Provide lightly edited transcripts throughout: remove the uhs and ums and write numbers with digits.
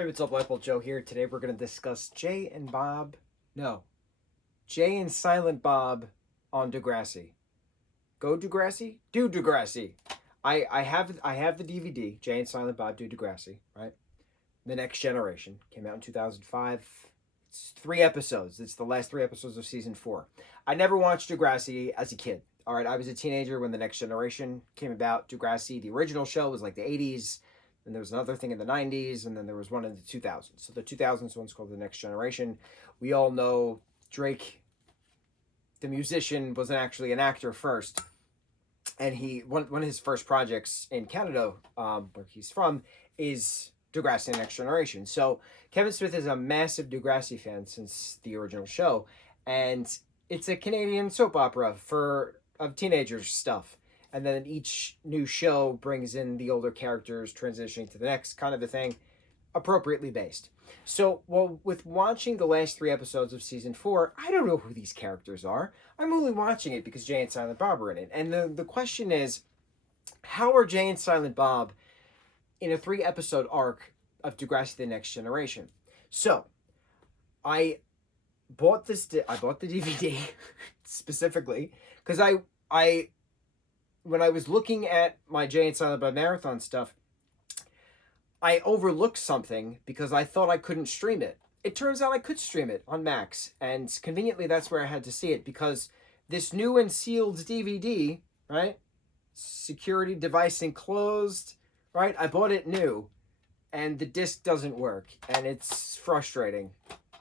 Hey, what's up, lightboltjoe here. Today we're going to discuss Jay and Silent Bob on Degrassi. Go Degrassi? Do Degrassi. I have the DVD, Jay and Silent Bob Do Degrassi, right? The Next Generation came out in 2005. It's 3 episodes. It's the last 3 episodes of season 4. I never watched Degrassi as a kid. All right, I was a teenager when The Next Generation came about. Degrassi, the original show, was like the 80s. And there was another thing in the 90s, and then there was one in the 2000s. So the 2000s one's called The Next Generation. We all know Drake, the musician, wasn't actually an actor first. And one of his first projects in Canada, where he's from, is Degrassi: The Next Generation. So Kevin Smith is a massive Degrassi fan since the original show, and it's a Canadian soap opera of teenagers stuff. And then each new show brings in the older characters transitioning to the next, kind of a thing, appropriately based. So, well, with watching the last 3 episodes of season 4, I don't know who these characters are. I'm only watching it because Jay and Silent Bob are in it. And the question is, how are Jay and Silent Bob in a 3 episode arc of Degrassi: The Next Generation? So, I bought I bought the DVD specifically because I when I was looking at my Jay and Silent Bob marathon stuff, I overlooked something because I thought I couldn't stream it. It turns out I could stream it on Max, and conveniently that's where I had to see it because this new and sealed DVD, right? Security device enclosed, right? I bought it new, and the disc doesn't work, and it's frustrating.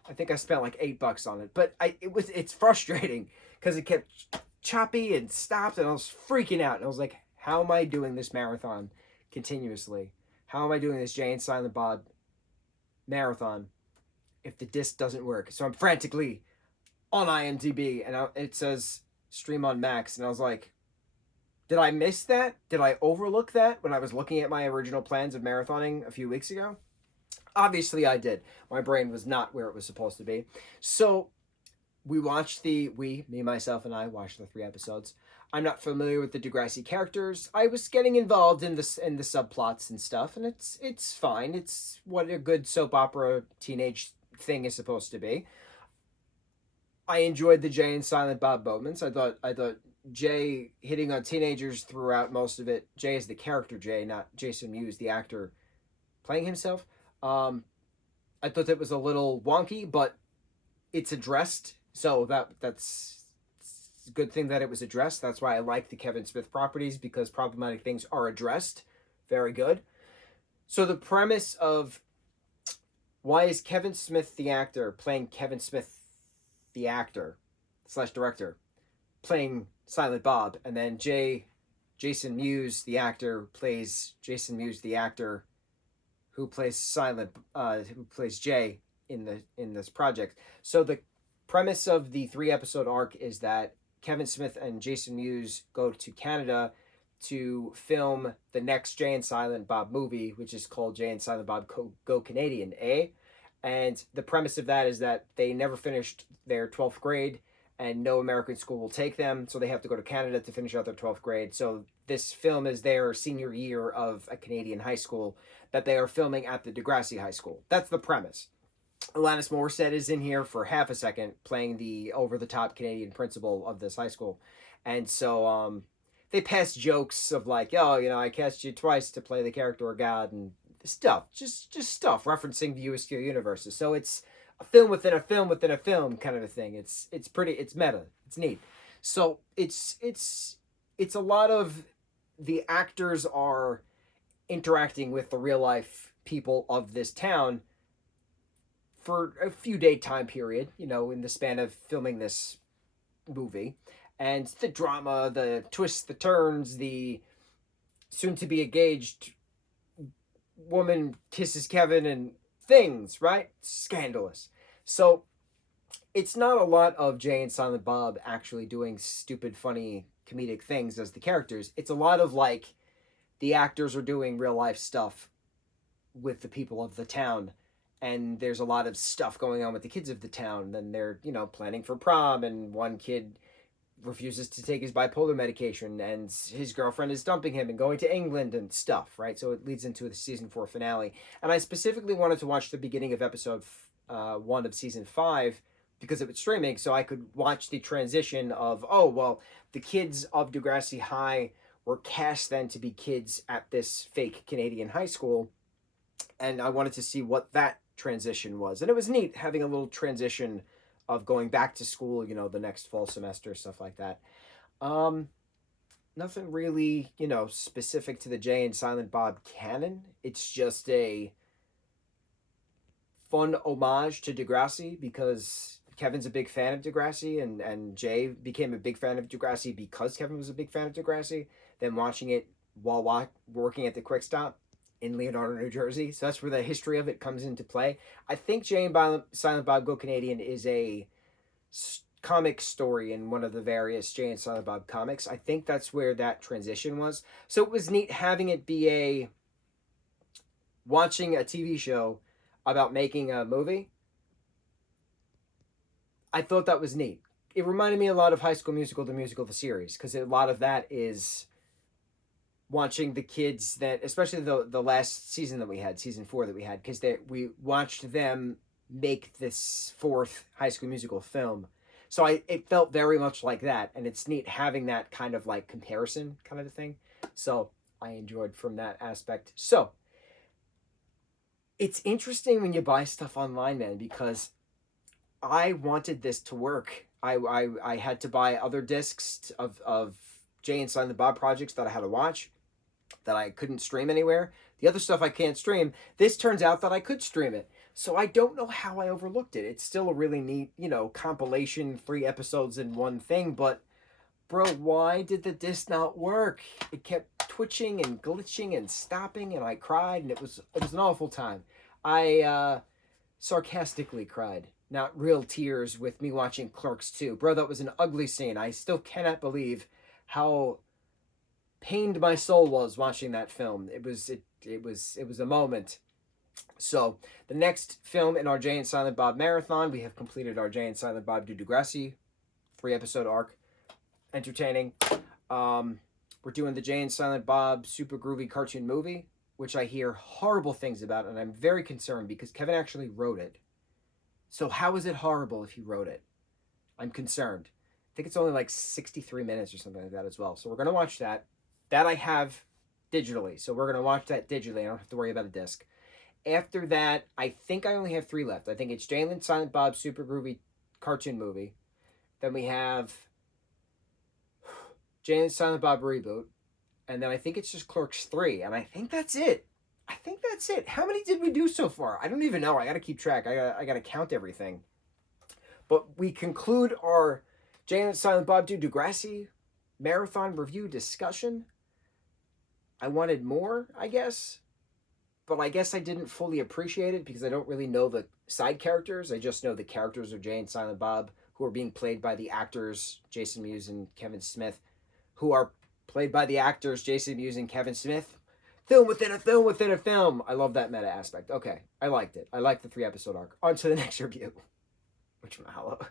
I think I spent like $8 on it, but it's frustrating because it kept choppy and stopped, and I was freaking out. And I was like, how am I doing this marathon continuously? How am I doing this Jay and Silent Bob marathon if the disc doesn't work? So I'm frantically on IMDb, and it says stream on Max, and I was like, did I miss that? Did I overlook that when I was looking at my original plans of marathoning a few weeks ago? Obviously I did. My brain was not where it was supposed to be. So me, myself, and I watched the 3 episodes. I'm not familiar with the Degrassi characters. I was getting involved in the subplots and stuff, and it's fine. It's what a good soap opera teenage thing is supposed to be. I enjoyed the Jay and Silent Bob moments. I thought Jay hitting on teenagers throughout most of it. Jay is the character Jay, not Jason Mewes, the actor playing himself. I thought that was a little wonky, but it's addressed. So that's a good thing that it was addressed. That's why I like the Kevin Smith properties, because problematic things are addressed. Very good. So the premise of why is Kevin Smith the actor playing Kevin Smith the actor / director playing Silent Bob, and then Jason Mewes the actor plays Jason Mewes the actor who plays who plays Jay in this project. So the premise of the 3 episode arc is that Kevin Smith and Jason Mewes go to Canada to film the next Jay and Silent Bob movie, which is called Jay and Silent Bob Go Canadian, eh? And the premise of that is that they never finished their 12th grade, and no American school will take them, so they have to go to Canada to finish out their 12th grade. So this film is their senior year of a Canadian high school that they are filming at the Degrassi High School. That's the premise. Alanis Morissette is in here for half a second playing the over-the-top Canadian principal of this high school. And so they pass jokes of like, oh, I cast you twice to play the character of God and stuff. Just stuff referencing the USQ universes. So it's a film within a film within a film kind of a thing. It's meta. It's neat. So it's a lot of the actors are interacting with the real life people of this town for a few day time period, in the span of filming this movie. And the drama, the twists, the turns, the soon to be engaged woman kisses Kevin and things, right? Scandalous. So it's not a lot of Jay and Silent Bob actually doing stupid, funny, comedic things as the characters. It's a lot of like the actors are doing real life stuff with the people of the town. And there's a lot of stuff going on with the kids of the town. Then they're, planning for prom, and one kid refuses to take his bipolar medication, and his girlfriend is dumping him and going to England and stuff, right? So it leads into the season 4 finale. And I specifically wanted to watch the beginning of episode 1 of season 5 because it was streaming, so I could watch the transition of, oh, well, the kids of Degrassi High were cast then to be kids at this fake Canadian high school, and I wanted to see what that transition was. And it was neat having a little transition of going back to school, you know, the next fall semester, stuff like that. Nothing really, you know, specific to the Jay and Silent Bob canon. It's just a fun homage to Degrassi because Kevin's a big fan of Degrassi, and Jay became a big fan of Degrassi because Kevin was a big fan of Degrassi. Then watching it while working at the Quick Stop in Leonardo, New Jersey. So that's where the history of it comes into play. I think Jay and Silent Bob Go Canadian is a comic story in one of the various Jay and Silent Bob comics. I think that's where that transition was. So it was neat having it be watching a TV show about making a movie. I thought that was neat. It reminded me a lot of High School Musical, the musical, the series, because a lot of that is watching the kids that, especially the last season that we had, season 4 that we had, because we watched them make this 4th High School Musical film. So it felt very much like that, and it's neat having that kind of like comparison kind of a thing. So I enjoyed from that aspect. So it's interesting when you buy stuff online, man, because I wanted this to work. I had to buy other discs of Jay and Silent Bob projects that I had to watch, that I couldn't stream anywhere. The other stuff I can't stream. This turns out that I could stream it. So I don't know how I overlooked it. It's still a really neat, you know, compilation, 3 episodes in one thing. But, bro, why did the disc not work? It kept twitching and glitching and stopping, and I cried, and it was an awful time. I sarcastically cried. Not real tears with me watching Clerks 2. Bro, that was an ugly scene. I still cannot believe how pained my soul was watching that film. It was a moment. So the next film in our Jay and Silent Bob marathon, we have completed our Jay and Silent Bob Do Degrassi 3-episode arc. Entertaining. We're doing the Jay and Silent Bob super groovy cartoon movie, which I hear horrible things about, and I'm very concerned because Kevin actually wrote it. So how is it horrible if he wrote it? I'm concerned. I think it's only like 63 minutes or something like that as well. So we're going to watch that. That I have digitally. So we're going to watch that digitally. I don't have to worry about a disc. After that, I think I only have 3 left. I think it's Jay and Silent Bob super groovy cartoon movie. Then we have Jay and Silent Bob reboot. And then I think it's just Clerks 3. And I think that's it. How many did we do so far? I don't even know. I got to keep track. I got to count everything. But we conclude our Jay and Silent Bob Do Degrassi marathon review discussion. I wanted more, I guess. But I guess I didn't fully appreciate it because I don't really know the side characters. I just know the characters of Jay and Silent Bob, who are being played by the actors Jason Mewes and Kevin Smith, who are played by the actors Jason Mewes and Kevin Smith. Film within a film within a film. I love that meta aspect. Okay, I liked it. I liked the 3-episode arc. On to the next review. Which mahalo.